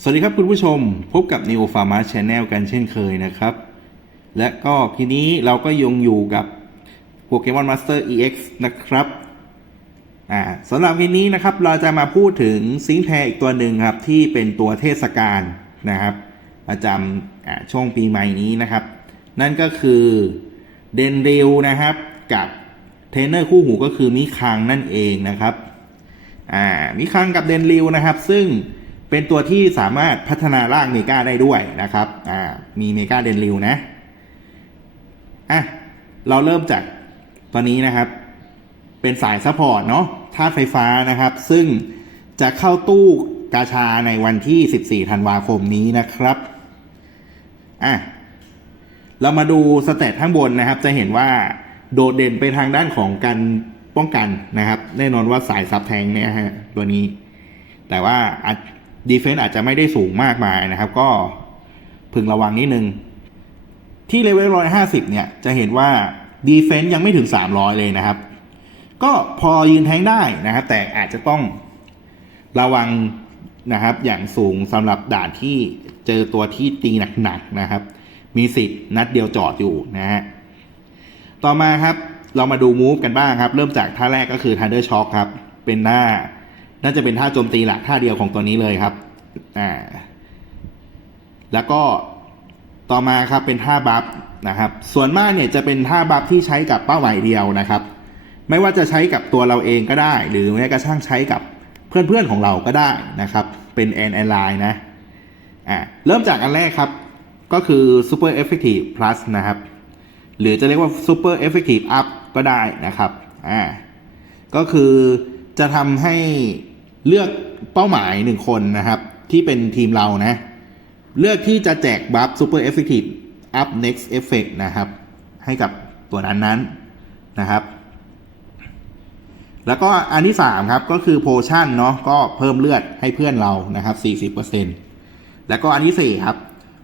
สวัสดีครับคุณผู้ชมพบกับ Neo Pharma Channel กันเช่นเคยนะครับ และก็ทีนี้เราก็ยงอยู่กับ Pokemon Master EX นะครับอ่าสำหรับทีนี้นะครับเราจะมาพูดถึงซิงแทอีกตัวหนึ่งครับ ที่เป็นตัวเทศกาลนะครับประจำช่วงปีใหม่นี้นะครับ นั่นก็คือเดนริวนะครับกับเทรนเนอร์คู่หูก็คือมิคังนั่นเองนะครับอ่ามิคังกับเดนริวนะครับ ซึ่ง เป็นตัวที่สามารถพัฒนาร่างเมกาได้ด้วยนะครับอ่ามีเมกาเดนริวนะอะเราเริ่มจากตอนนี้นะครับ เป็นสายซัพพอร์ตเนาะธาตุไฟฟ้านะครับ ซึ่งจะเข้าตู้กาชาในวันที่ 14 ธันวาคมนี้นะครับอะเรามาดูสเตตข้างบนนะครับ จะเห็นว่าโดดเด่นไปทางด้านของการป้องกันนะครับ แน่นอนว่าสายซับแทงเนี่ยฮะตัวนี้ แต่ว่า ดีเฟนต์อาจจะไม่ได้สูงมากมายนะครับ ก็พึงระวังนิดนึง ที่เลเวลร้อยห้าสิบเนี่ย จะเห็นว่าดีเฟนต์ยังไม่ถึงสามร้อยเลยนะครับ ก็พอยืนแทงได้นะครับ แต่อาจจะต้องระวังนะครับ อย่างสูงสำหรับด่านที่เจอตัวที่ตีหนักๆนะครับ มีสิทธิ์นัดเดียวจอดอยู่นะฮะต่อมาครับเรามาดูมูฟกันบ้างครับ เริ่มจากท่าแรกก็คือ Thunder Shock ครับ เป็นหน้า น่าจะเป็นท่าโจมตีหลักท่าเดียวของตัวนี้เลยครับอ่าแล้วก็ต่อมาครับเป็นท่าบัฟนะครับ ส่วนมากเนี่ยจะเป็นท่าบัฟที่ใช้กับเป้าหมายเดียวนะครับ ไม่ว่าจะใช้กับตัวเราเองก็ได้ หรือแม้กระทั่งใช้กับเพื่อนๆของเราก็ได้นะครับ เป็นแอนแอนไลน์นะอ่าเริ่มจากอันแรกครับ ก็คือ Super Effective Plus นะครับ หรือจะเรียกว่า Super Effective Up ก็ได้นะครับอ่าก็คือจะทำให้ เลือกเป้าหมายหนึ่งคนนะครับ ที่เป็นทีมเรานะ เลือกที่จะแจกบัฟ Super Effective Up Next Effect นะครับ ให้กับตัวนั้นนั้นนะครับ แล้วก็อันที่ 3 ครับ ก็คือโพชั่นเนาะก็เพิ่มเลือดให้เพื่อนเรานะครับ 40%แล้วก็อันที่ 4 ครับ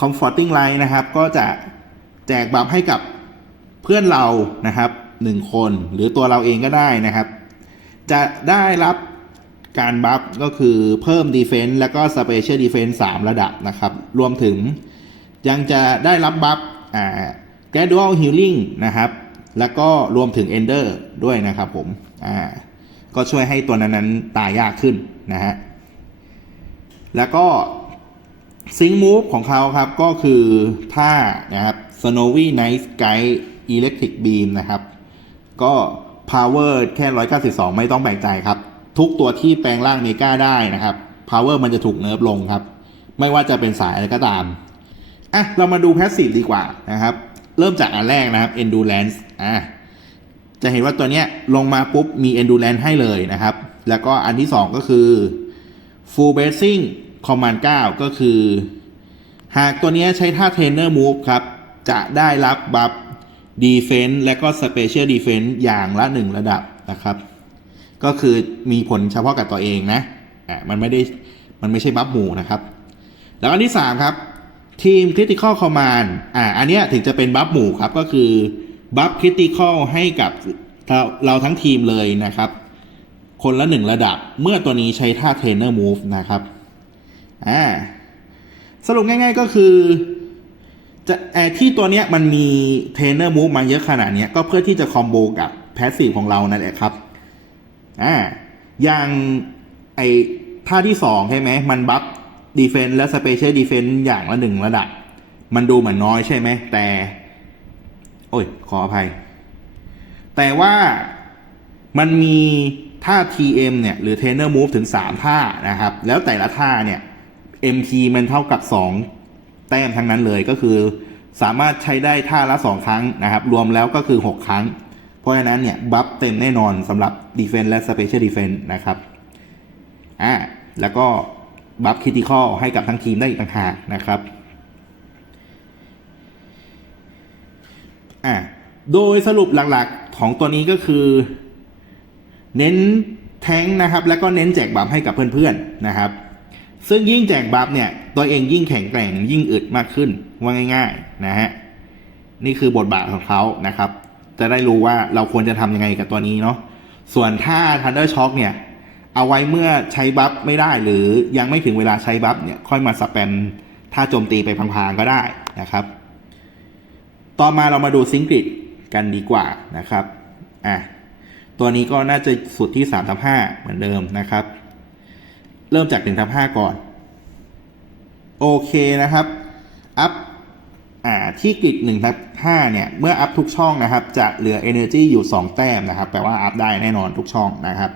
Comforting Light นะครับ ก็จะแจกบัฟให้กับเพื่อนเรานะครับหนึ่งคนหรือตัวเราเองก็ได้นะครับ จะได้รับ การบัฟก็คือเพิ่ม Defense แล้วก็ Special Defense 3ระดับนะครับ รวมถึงยังจะได้รับบัฟอ่า Gradual Healing นะครับ แล้วก็รวมถึง Ender ด้วยนะครับผมอ่าก็ช่วยให้ตัวนั้นๆตายยากขึ้นนะฮะแล้วก็ซิง k ์มูฟของเขาครับก็คือท่านะครับ Snowy Night Sky Electric Beam นะครับ ก็ Power แค่ 192 ไม่ต้องแปลกใจครับ ทุกตัวที่แปลงร่างเมกาได้นะครับ Power มันจะถูกเนิร์ฟลงครับ ไม่ว่าจะเป็นสายอะไรก็ตามอะเรามาดู Passive ดีกว่านะครับ เริ่มจากอันแรกนะครับ Endurance อะจะเห็นว่าตัวเนี้ยลงมาปุ๊บมี Endurance ให้เลยนะครับ แล้วก็อันที่ 2 ก็คือ Full Bracing Command 9 ก็คือ หากตัวเนี้ยใช้ท่า Trainer Move ครับ จะได้รับบัฟ Defense และก็ Special Defense อย่างละ 1 ระดับนะครับ ก็คือมีผลเฉพาะกับตัวเองนะอะมันไม่ได้มันไม่ใช่บัฟหมู่นะครับ แล้วอันที่ 3 ครับ ทีม Critical Command อ่าอันเนี้ยถึงจะเป็นบัฟหมู่ครับก็คือบัฟ Critical ให้กับเราเราทั้งทีมเลยนะครับ คนละหนึ่งระดับเมื่อตัวนี้ใช้ท่า Trainer Move นะครับอ่าสรุปง่ายๆก็คือจะแอที่ตัวเนี้ยมันมีเทรนเนอร์มูฟมาเยอะขนาดเนี้ยก็เพื่อที่จะคอมโบกับแพสซีฟของเรานั่นแหละครับ อ่าอย่างไอท่าที่สองใช่ไหมมันบัฟดีเฟนส์และสเปเชียลดีเฟนส์อย่างละหนึ่งระดับ มันดูเหมือนน้อยใช่ไหม แต่ โอ้ย ขออภัย แต่ว่ามันมีท่า TM เนี่ย หรือ Trainer Move ถึง 3 ท่านะครับ แล้วแต่ละท่าเนี่ย MP มันเท่ากับ 2 แต้มทั้งนั้นเลยก็คือ สามารถใช้ได้ท่าละ 2 ครั้งนะครับ รวมแล้วก็คือ 6 ครั้ง เพราะฉะนั้นเนี่ยบัฟเต็มแน่นอนสำหรับ Defense และ Special Defense นะครับอ่าแล้วก็บัฟค r ิ t ิคอลให้กับทั้งทีมได้อีกต่างหากนะครับอ่าโดยสรุปหลักๆของตัวนี้ก็คือ เน้นแท้งนะครับ แล้วก็เน้นแจกบัฟให้กับเพื่อนๆนะครับ ซึ่งยิ่งแจกบัฟเนี่ย ตัวเองยิ่งแข็งแกร่งยิ่งอึดมากขึ้นว่าง่าย ๆ นะฮะ นี่คือบทบาทของเขานะครับ จะได้รู้ว่าเราควรจะทำยังไงกับตัวนี้เนาะส่วนถ้า Thunder Shock เนี่ย เอาไว้เมื่อใช้บัฟไม่ได้หรือยังไม่ถึงเวลาใช้บัฟเนี่ย ค่อยมาสแปมท่าโจมตีไปพลางๆก็ได้นะครับ ต่อมาเรามาดูซิงกริดกันดีกว่านะครับอะตัวนี้ก็น่าจะสุดที่3ทับ5เหมือนเดิมนะครับ เริ่มจาก1ทับ5ก่อน โอเคนะครับ อัพ ที่กริด1ทับ5เนี่ย เมื่ออัพทุกช่องนะครับ จะเหลือ energy อยู่ 2 แต้มนะครับ แปลว่าอัพได้แน่นอนทุกช่องนะครับ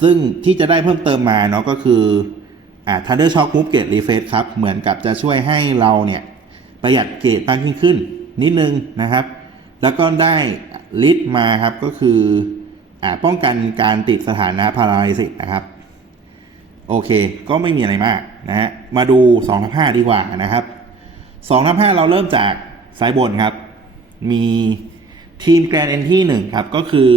ซึ่งที่จะได้เพิ่มเติมมาเนาะก็คืออ่า Thunder Shock Move Gate Refresh ครับ เหมือนกับจะช่วยให้เราเนี่ย ประหยัดเกรดมากยิ่งขึ้น นิดนึงนะครับ แล้วก็ได้ลิทมาครับก็คืออ่าป้องกันการติดสถานะพาราลิซิสนะครับ โอเค ก็ไม่มีอะไรมากนะฮะมาดู2ทับ5ดีกว่านะครับ 2ทับ5เราเริ่มจากสายบนครับ มีทีมแกรนด์เอนที่1ครับ ก็คือ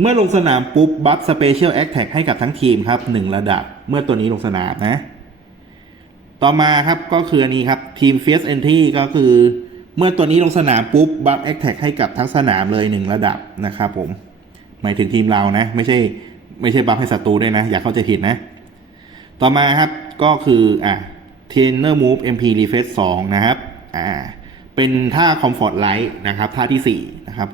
เมื่อลงสนามปุ๊บ บัฟสเปเชียลแอคแท็กให้กับทั้งทีมครับ 1 ระดับเมื่อตัวนี้ลงสนามนะ ต่อมาครับก็คืออันนี้ครับทีมเฟียสเอนที่ก็คือ เมื่อตัวนี้ลงสนามปุ๊บ บัฟแอคแท็กให้กับทั้งสนามเลย 1 ระดับนะครับผม หมายถึงทีมเรานะ ไม่ใช่ไม่ใช่บัฟให้ศัตรูด้วยนะ อย่าเข้าใจผิดนะ ต่อมาครับก็คืออะ Trainer Move MP Refresh 2 นะครับ อ่า เป็นท่า Comfort Light นะครับ ท่าที่ 4 นะครับ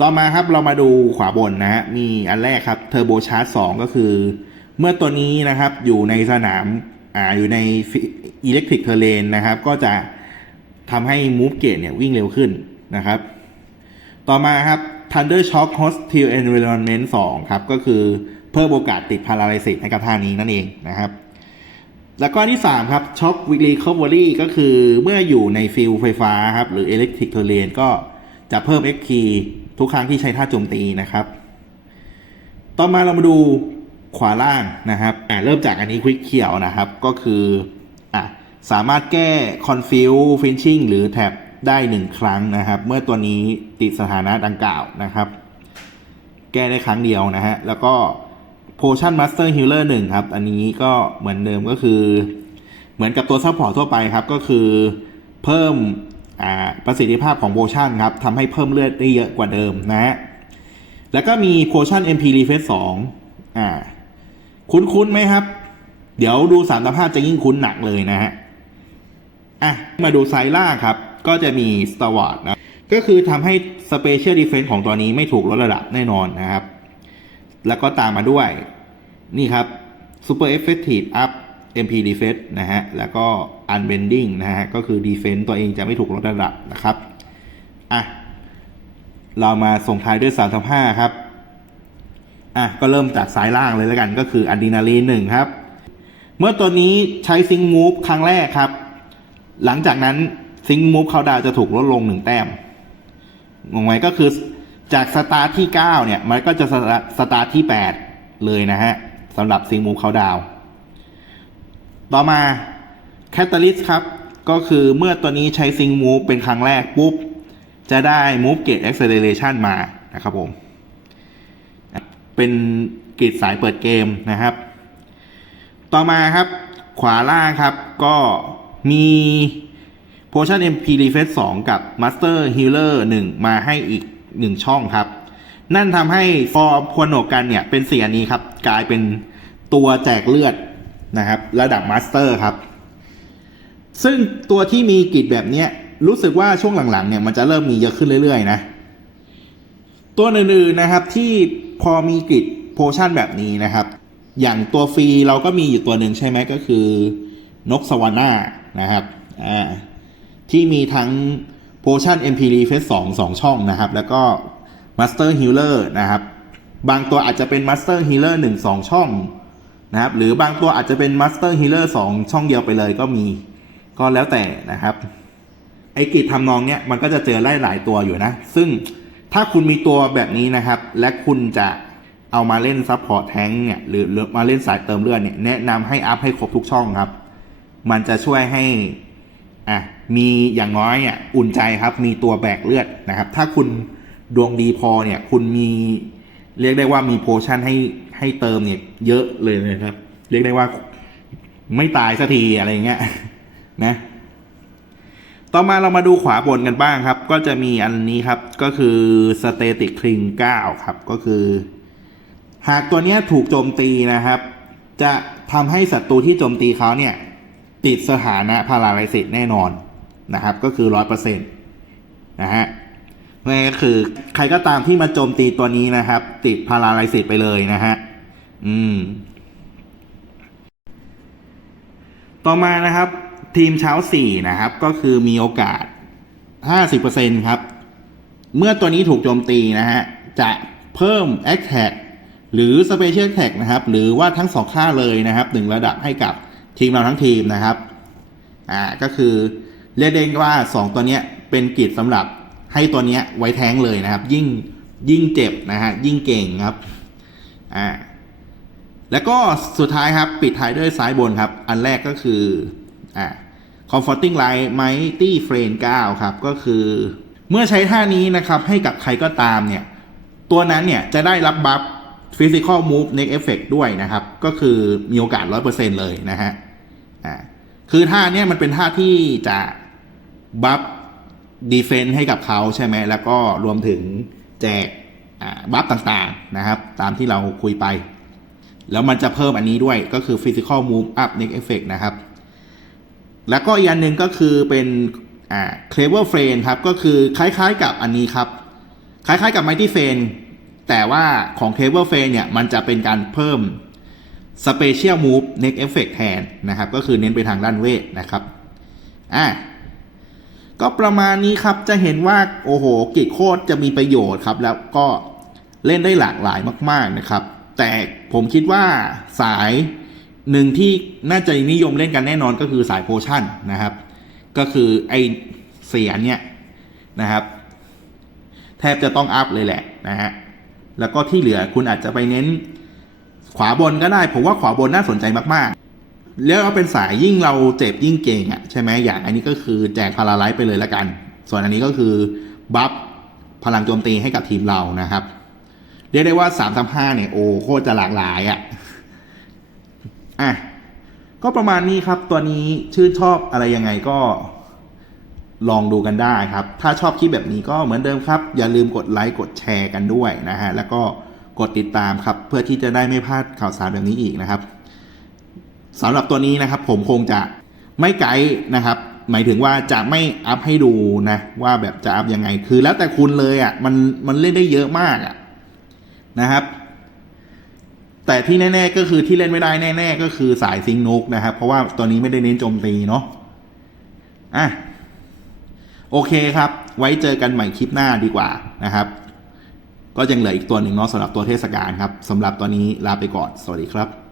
ต่อมาครับเรามาดูขวาบนนะฮะ มีอันแรกครับ Turbo Charge 2 ก็คือ เมื่อตัวนี้นะครับอยู่ในสนาม อ่า อยู่ใน Electric Terrain นะครับ ก็จะทำให้ Move Gate เนี่ยวิ่งเร็วขึ้นนะครับ ต่อมาครับ Thunder Shock Hostile Environment 2 ครับ ก็คือเพิ่มโอกาสติดพาราลิซิสให้กับท่านี้นั่นเองนะครับ แล้วก็อันที่ 3 ครับ Shock Recovery ก็คือเมื่ออยู่ในฟิลไฟฟ้าครับ หรือ Electric Terrain ก็จะเพิ่ม XP ทุกครั้งที่ใช้ท่าโจมตีนะครับ ต่อมาเรามาดูขวาล่างนะครับอ่าเริ่มจากอันนี้ควิกเขียวนะครับ ก็คืออะสามารถแก้ Confuse Finishing หรือแท็บได้ 1 ครั้งนะครับ เมื่อตัวนี้ติดสถานะดังกล่าวนะครับ แก้ได้ครั้งเดียวนะฮะแล้วก็ Potion Master Healer 1 ครับ อันนี้ก็เหมือนเดิมก็คือ เหมือนกับตัวซัพพอร์ตทั่วไปครับ ก็คือเพิ่มประสิทธิภาพของโพชั่นครับทำให้เพิ่มเลือดได้เยอะกว่าเดิมนะฮะแล้วก็มี Potion MP Refresh 2อ่า คุ้นๆไหมครับ เดี๋ยวดูสามภาพจะยิ่งคุ้นหนักเลยนะฮะอะ มาดูไซล่าครับ ก็จะมี Star Wars นะ ก็คือทำให้ Special Defense ของตัวนี้ไม่ถูกลดระดับแน่นอนนะครับ แล้วก็ตามมาด้วย นี่ครับ Super Effective Up MP Defense นะฮะ แล้วก็ Unbending นะฮะ ก็คือ Defense ตัวเองจะไม่ถูกลดระดับนะครับ อะ เรามาส่งท้ายด้วย3ทับ5ครับ อะ ก็เริ่มจากสายล่างเลยแล้วกัน ก็คืออะดรีนาลีนหนึ่งครับ เมื่อตัวนี้ใช้ซิงมูฟครั้งแรกครับ หลังจากนั้นซิงมูฟเขาดาวจะถูกลดลงหนึ่งแต้มงงไหมก็คือ จากสตาร์ทที่ 9 เนี่ย มันก็จะสตาร์ทที่ 8 เลยนะฮะสำหรับซิงมูฟเขาดาว ต่อมาแคตตาลิสครับ ก็คือเมื่อตัวนี้ใช้ซิงมูฟเป็นครั้งแรกปุ๊บ จะได้ Move Gate Acceleration มานะครับผม เป็นกริดสายเปิดเกมนะครับ ต่อมาครับขวาล่างครับก็มี Potion MP Refresh 2 กับ Master Healer 1 มาให้อีก 1 ช่องครับ นั่นทำให้ฟอร์พวนกกันเนี่ยเป็นเสียนี้ครับ กลายเป็นตัวแจกเลือดนะครับ ระดับ Master ครับ ซึ่งตัวที่มีกริดแบบเนี้ยรู้สึกว่าช่วงหลังๆเนี่ยมันจะเริ่มมีเยอะขึ้นเรื่อยๆ นะ ตัวอื่นๆนะครับที่พอมีกริดโพชั่นแบบนี้นะครับ อย่างตัวฟรีเราก็มีอยู่ตัวหนึ่งใช่ไหมก็คือนกสวาน่านะครับอ่าที่มีทั้ง โพชั่น MP Refresh 2 2 ช่องนะครับ แล้วก็ Master Healer นะครับ บางตัวอาจจะเป็น Master Healer 1 2 ช่องนะครับ หรือบางตัวอาจจะเป็น Master Healer 2 ช่องเดียวไปเลยก็มี ก็แล้วแต่นะครับ ไอ้กิจทำนองเนี้ยมันก็จะเจอไล่หลายตัวอยู่นะ ซึ่งถ้าคุณมีตัวแบบนี้นะครับ และคุณจะเอามาเล่นซับพอร์ตแทงเนี่ยหรือหรือมาเล่นสายเติมเลือดเนี่ยแนะนำให้อัพให้ครบทุกช่องครับ มันจะช่วยให้อะ มีอย่างน้อยอะอุ่นใจครับมีตัวแบกเลือดนะครับ ถ้าคุณดวงดีพอเนี่ยคุณมีเรียกได้ว่ามีโพชั่นให้ให้เติมเนี่ยเยอะเลยนะครับ เรียกได้ว่าไม่ตายสักทีอะไรเงี้ยนะต่อมาเรามาดูขวาบนกันบ้างครับ ก็จะมีอันนี้ครับก็คือ Static Cling 9ครับก็คือ หากตัวเนี้ยถูกโจมตีนะครับ จะทำให้ศัตรูที่โจมตีเขาเนี่ย ติดสถานะพาราไลซิสแน่นอน นะครับก็คือร้อยเปอร์เซ็นต์นะฮะนั่นก็คือใครก็ตามที่มาโจมตีตัวนี้นะครับ ติดพาราไลซิสไปเลยนะฮะอืม ต่อมานะครับ ทีมเช้าสี่นะครับ ก็คือมีโอกาสห้าสิบเปอร์เซ็นครับ เมื่อตัวนี้ถูกโจมตีนะฮะจะเพิ่ม a t t a c หรือ Special Attack นะครับ หรือว่าทั้งสองค่าเลยนะครับหนึ่งระดับให้กับทีมเราทั้งทีมนะครับ อ่า ก็คือ เรียกได้ว่า 2 ตัวเนี้ยเป็นกิจสำหรับให้ตัวเนี้ยไว้แท้งเลยนะครับ ยิ่งยิ่งเจ็บนะฮะยิ่งเก่งครับอ่าแล้วก็สุดท้ายครับปิดท้ายด้วยซ้ายบนครับ อันแรกก็คืออ่า comforting light mighty frame 9ครับก็คือเมื่อใช้ท่านี้นะครับให้กับใครก็ตามเนี่ย ตัวนั้นเนี่ยจะได้รับบัฟ physical move next effect ด้วยนะครับ ก็คือมีโอกาส 100%เลยนะฮะอ่าคือท่าเนี้ยมันเป็นท่าที่จะ บัฟดีเฟนต์ให้กับเขาใช่ไหมแล้วก็รวมถึงแจกบัฟต่างๆนะครับ ตามที่เราคุยไป แล้วมันจะเพิ่มอันนี้ด้วยก็คือ physical move up next effect นะครับ แล้วก็อีกอันหนึ่งก็คือเป็นอ่า clever frame ครับ ก็คือคล้ายๆกับอันนี้ครับ คล้ายๆกับ mighty frame แต่ว่าของ clever frame เนี่ย มันจะเป็นการเพิ่ม special move next effect แทนนะครับ ก็คือเน้นไปทางด้านเวทนะครับ อะ ก็ประมาณนี้ครับจะเห็นว่าโอ้โหกิจโคตรจะมีประโยชน์ครับ แล้วก็เล่นได้หลากหลายมาก ๆนะครับ แต่ผมคิดว่าสายหนึ่งที่น่าจะนิยมเล่นกันแน่นอนก็คือสายโพชั่นนะครับ ก็คือไอเสียงเนี่ยนะครับ แทบจะต้องอัพเลยแหละนะฮะแล้วก็ที่เหลือคุณอาจจะไปเน้นขวาบนก็ได้ ผมว่าขวาบนน่าสนใจมาก ๆแล้วเราเป็นสายยิ่งเราเจ็บยิ่งเก่งอะใช่ไหมอย่างอันนี้ก็คือแจกพาราไลท์ไปเลยละกัน ส่วนอันนี้ก็คือบัฟพลังโจมตีให้กับทีมเรานะครับ เรียกได้ว่า3ามทับห้าเนี่ยโอ้โคตรจะหลากหลายอะอะก็ประมาณนี้ครับตัวนี้ชื่นชอบอะไรยังไงก็ลองดูกันได้ครับ ถ้าชอบคลิปแบบนี้ก็เหมือนเดิมครับ อย่าลืมกดไลค์กดแชร์กันด้วยนะฮะ แล้วก็กดติดตามครับ เพื่อที่จะได้ไม่พลาดข่าวสารแบบนี้อีกนะครับ สำหรับตัวนี้นะครับผมคงจะไม่ไกด์นะครับ หมายถึงว่าจะไม่อัพให้ดูนะว่าแบบจะอัพยังไงคือแล้วแต่คุณเลยอะ่ะมันมันเล่นได้เยอะมากอะ่ะนะครับ แต่ที่แน่ ๆ ก็คือที่เล่นไม่ได้แน่ ๆ ก็คือสายซิงนุกนะครับ เพราะว่าตัวนี้ไม่ได้เน้นโจมตีเนาะอะโอเคครับ ไว้เจอกันใหม่คลิปหน้าดีกว่านะครับ ก็ยังเหลืออีกตัวหนึ่งเนาะสำหรับตัวเทศกาลครับสำหรับตัวนี้ลาไปก่อน สวัสดีครับ